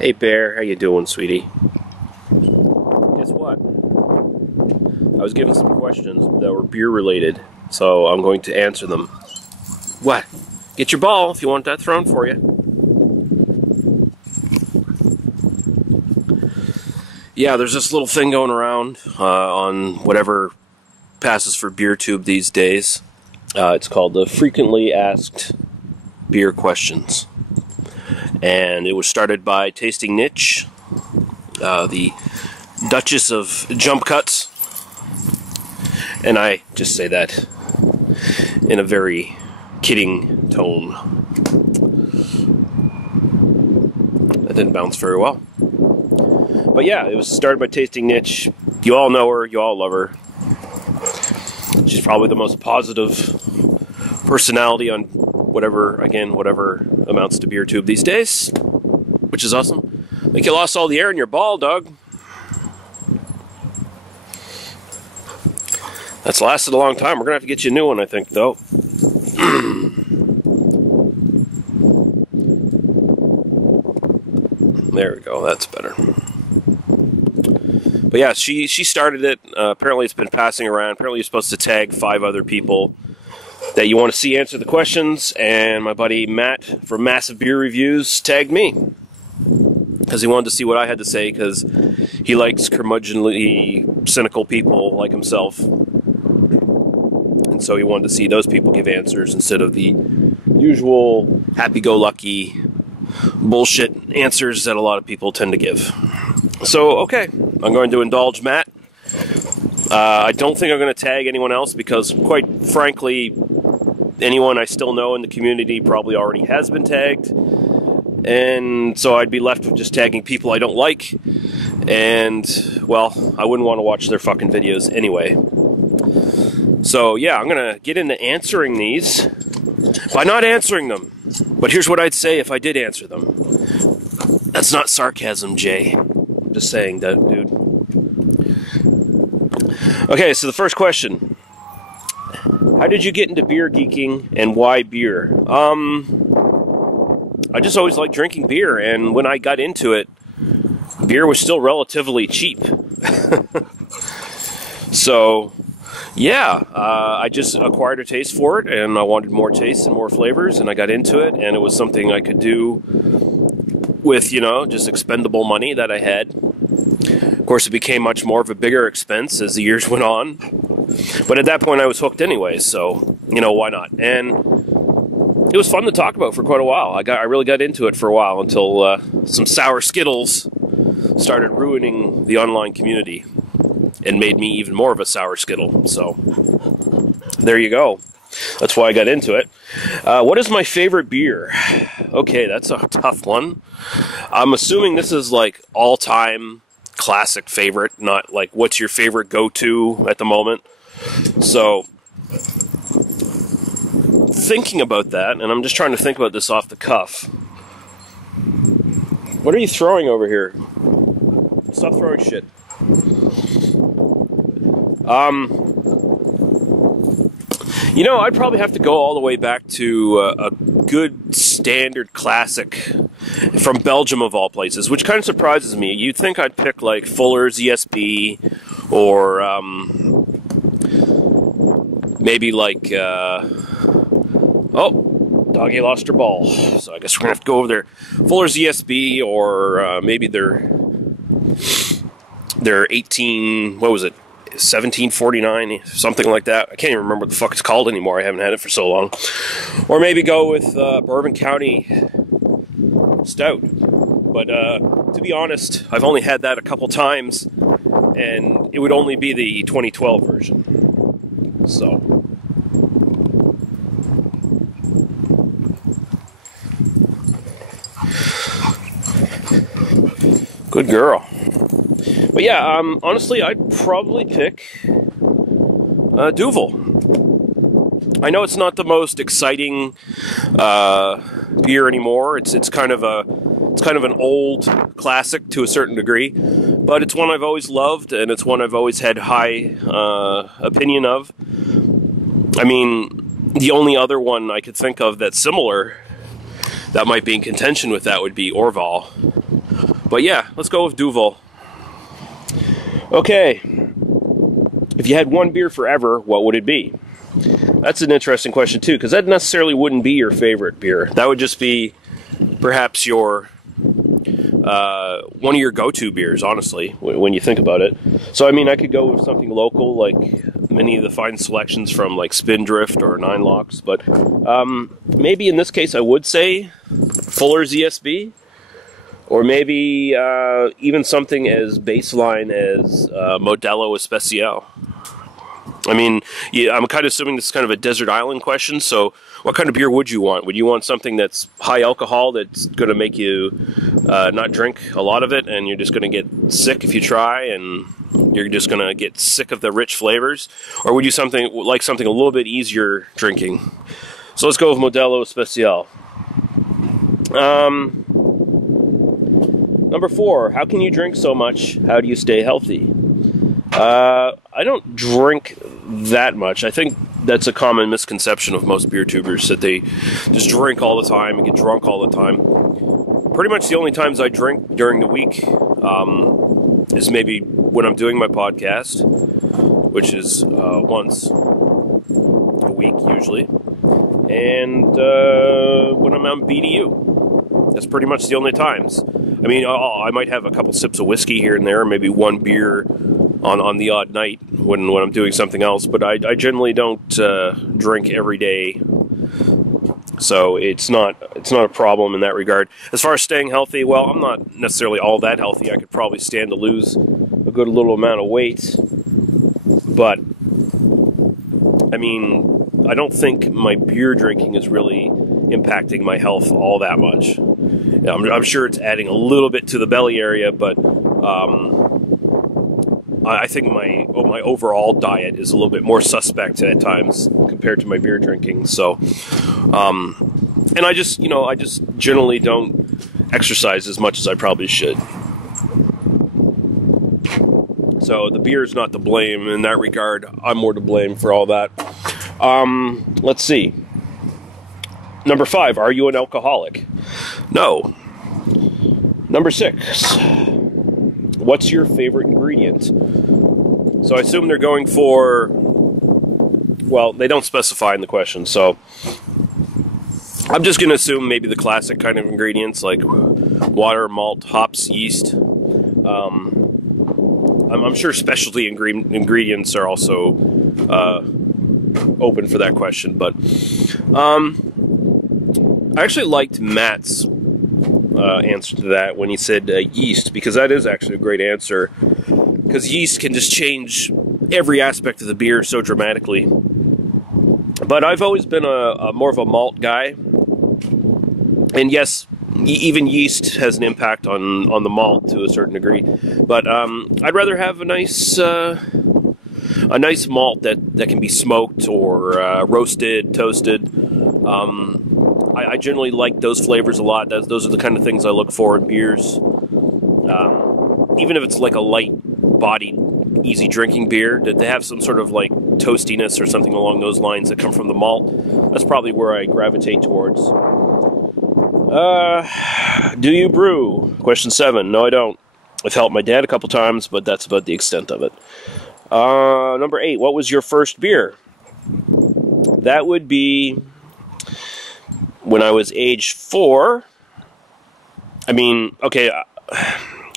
Hey Bear, how you doing, sweetie? Guess what? I was given some questions that were beer related, so I'm going to answer them. What? Get your ball if you want that thrown for you. Yeah, there's this little thing going around on whatever passes for BeerTube these days. It's called the Frequently Asked Beer Questions. And it was started by Tasting Nitch, the Duchess of Jump Cuts. And I just say that in a very kidding tone. That didn't bounce very well. But yeah, it was started by Tasting Nitch. You all know her, you all love her. She's probably the most positive personality on whatever amounts to BeerTube these days, which is awesome. I think you lost all the air in your ball, dog. That's lasted a long time. We're gonna have to get you a new one, I think, though. There we go. That's better. But yeah, she started it. Apparently, it's been passing around. Apparently, you're supposed to tag 5 other people that you want to see answer the questions, and my buddy Matt from Massive Beer Reviews tagged me because he wanted to see what I had to say, because he likes curmudgeonly, cynical people like himself, and so he wanted to see those people give answers instead of the usual happy-go-lucky bullshit answers that a lot of people tend to give. So, okay, I'm going to indulge Matt. I don't think I'm going to tag anyone else because, quite frankly, anyone I still know in the community probably already has been tagged. And so I'd be left with just tagging people I don't like. And, well, I wouldn't want to watch their fucking videos anyway. So, yeah, I'm going to get into answering these by not answering them. But here's what I'd say if I did answer them. That's not sarcasm, Jay. I'm just saying that, dude. Okay, so the first question. How did you get into beer geeking, and why beer? I just always liked drinking beer, and when I got into it, beer was still relatively cheap. So, yeah, I just acquired a taste for it, and I wanted more tastes and more flavors, and I got into it, and it was something I could do with, just expendable money that I had. Of course, it became much more of a bigger expense as the years went on. But at that point, I was hooked anyway, so, why not? And it was fun to talk about for quite a while. I really got into it for a while until some sour Skittles started ruining the online community and made me even more of a sour Skittle. So, there you go. That's why I got into it. What is my favorite beer? Okay, that's a tough one. I'm assuming this is like all-time classic favorite, not like what's your favorite go-to at the moment. So, thinking about that, and I'm just trying to think about this off the cuff. What are you throwing over here? Stop throwing shit. I'd probably have to go all the way back to a good standard classic from Belgium of all places, which kind of surprises me. You'd think I'd pick like Fuller's ESB or maybe like doggy lost her ball, so I guess we're gonna have to go over there. Fuller's ESB or maybe their 1749, something like that. I can't even remember what the fuck it's called anymore. I haven't had it for so long. Or maybe go with Bourbon County Stout. But to be honest, I've only had that a couple times, and it would only be the 2012 version. So, good girl. But yeah, honestly, I'd probably pick Duvel. I know it's not the most exciting beer anymore. It's kind of an old classic to a certain degree, but it's one I've always loved, and it's one I've always had high opinion of. I mean, the only other one I could think of that's similar that might be in contention with that would be Orval. But yeah, let's go with Duvel. Okay. If you had one beer forever, what would it be? That's an interesting question too, because that necessarily wouldn't be your favorite beer. That would just be perhaps your one of your go-to beers, honestly, when you think about it. So, I mean, I could go with something local, like many of the fine selections from, like, Spindrift or Nine Locks, but maybe in this case I would say Fuller's ESB, or maybe even something as baseline as Modelo Especial. I mean, yeah, I'm kind of assuming this is kind of a desert island question, so what kind of beer would you want? Would you want something that's high alcohol that's going to make you not drink a lot of it, and you're just going to get sick if you try, and you're just going to get sick of the rich flavors? Or would you like something a little bit easier drinking? So let's go with Modelo Especial. Number 4, how can you drink so much? How do you stay healthy? I don't drink that much. I think that's a common misconception of most beer tubers, that they just drink all the time and get drunk all the time. Pretty much the only times I drink during the week is maybe when I'm doing my podcast, which is once a week usually, and when I'm on BDU. That's pretty much the only times. I mean, I might have a couple sips of whiskey here and there, maybe one beer on the odd night when I'm doing something else, but I generally don't drink every day, so it's not a problem in that regard. As far as staying healthy, well, I'm not necessarily all that healthy. I could probably stand to lose a good little amount of weight, but I mean, I don't think my beer drinking is really impacting my health all that much. I'm sure it's adding a little bit to the belly area, but I think my overall diet is a little bit more suspect at times compared to my beer drinking. So, and I just generally don't exercise as much as I probably should. So the beer is not to blame in that regard. I'm more to blame for all that. Let's see. Number 5, are you an alcoholic? No. Number 6, what's your favorite ingredient? So I assume they're going for, well, they don't specify in the question, so I'm just going to assume maybe the classic kind of ingredients like water, malt, hops, yeast. I'm sure specialty ingredients are also open for that question, but I actually liked Matt's answer to that when he said yeast, because that is actually a great answer, because yeast can just change every aspect of the beer so dramatically. But I've always been a more of a malt guy, and yes, even yeast has an impact on the malt to a certain degree, but I'd rather have a nice malt that can be smoked or roasted, toasted. I generally like those flavors a lot. Those are the kind of things I look for in beers. Even if it's like a light-bodied, easy-drinking beer, that they have some sort of like toastiness or something along those lines that come from the malt. That's probably where I gravitate towards. Do you brew? Question 7. No, I don't. I've helped my dad a couple times, but that's about the extent of it. Number 8. What was your first beer? That would be when I was age 4. I mean, okay,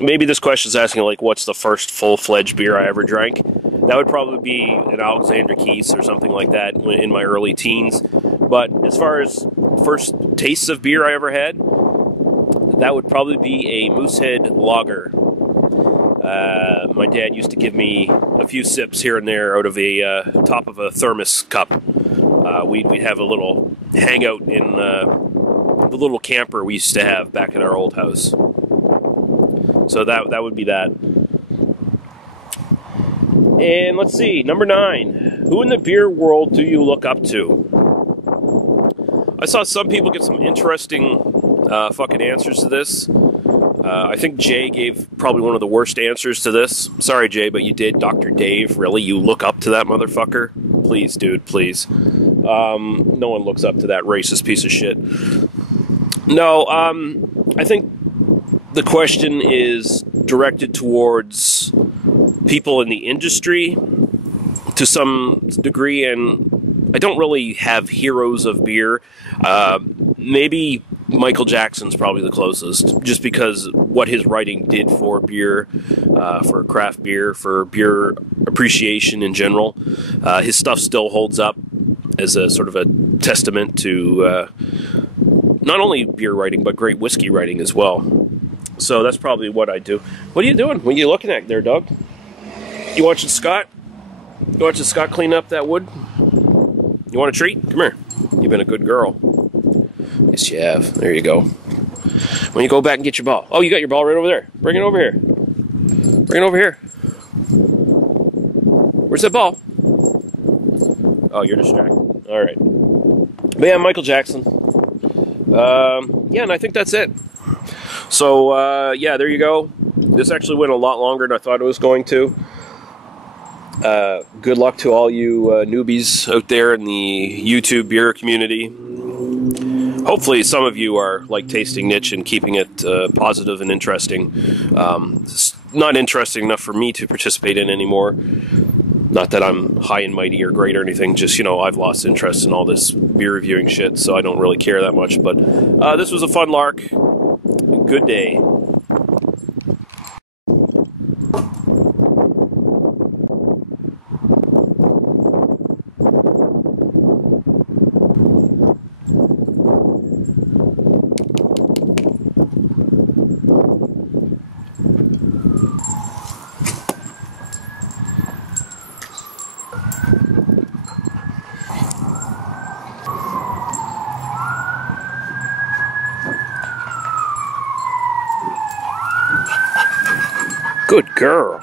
maybe this question is asking, like, what's the first full-fledged beer I ever drank? That would probably be an Alexander Keith's or something like that in my early teens. But as far as first tastes of beer I ever had, that would probably be a Moosehead Lager. My dad used to give me a few sips here and there out of a top of a thermos cup. We'd have a little hangout in the little camper we used to have back at our old house. So that would be that. And let's see, number 9. Who in the beer world do you look up to? I saw some people get some interesting fucking answers to this. I think Jay gave probably one of the worst answers to this. Sorry, Jay, but you did. Dr. Dave, really? You look up to that motherfucker? Please, dude, please. No one looks up to that racist piece of shit. No, I think the question is directed towards people in the industry to some degree, and I don't really have heroes of beer. Maybe Michael Jackson's probably the closest, just because what his writing did for beer, for craft beer, for beer appreciation in general. His stuff still holds up as a sort of a testament to not only beer writing, but great whiskey writing as well. So that's probably what I do. What are you doing? What are you looking at there, Doug? You watching Scott? You watching Scott clean up that wood? You want a treat? Come here. You've been a good girl. Yes, you have. There you go. When you go back and get your ball. Oh, you got your ball right over there. Bring it over here. Bring it over here. Where's that ball? Oh, you're distracted. All right. But yeah, Michael Jackson. Yeah, and I think that's it. So, yeah, there you go. This actually went a lot longer than I thought it was going to. Good luck to all you newbies out there in the YouTube beer community. Hopefully some of you are like tasting Nitch and keeping it positive and interesting. It's not interesting enough for me to participate in anymore. Not that I'm high and mighty or great or anything, just, you know, I've lost interest in all this beer reviewing shit, so I don't really care that much. But this was a fun lark. Good day. Good girl.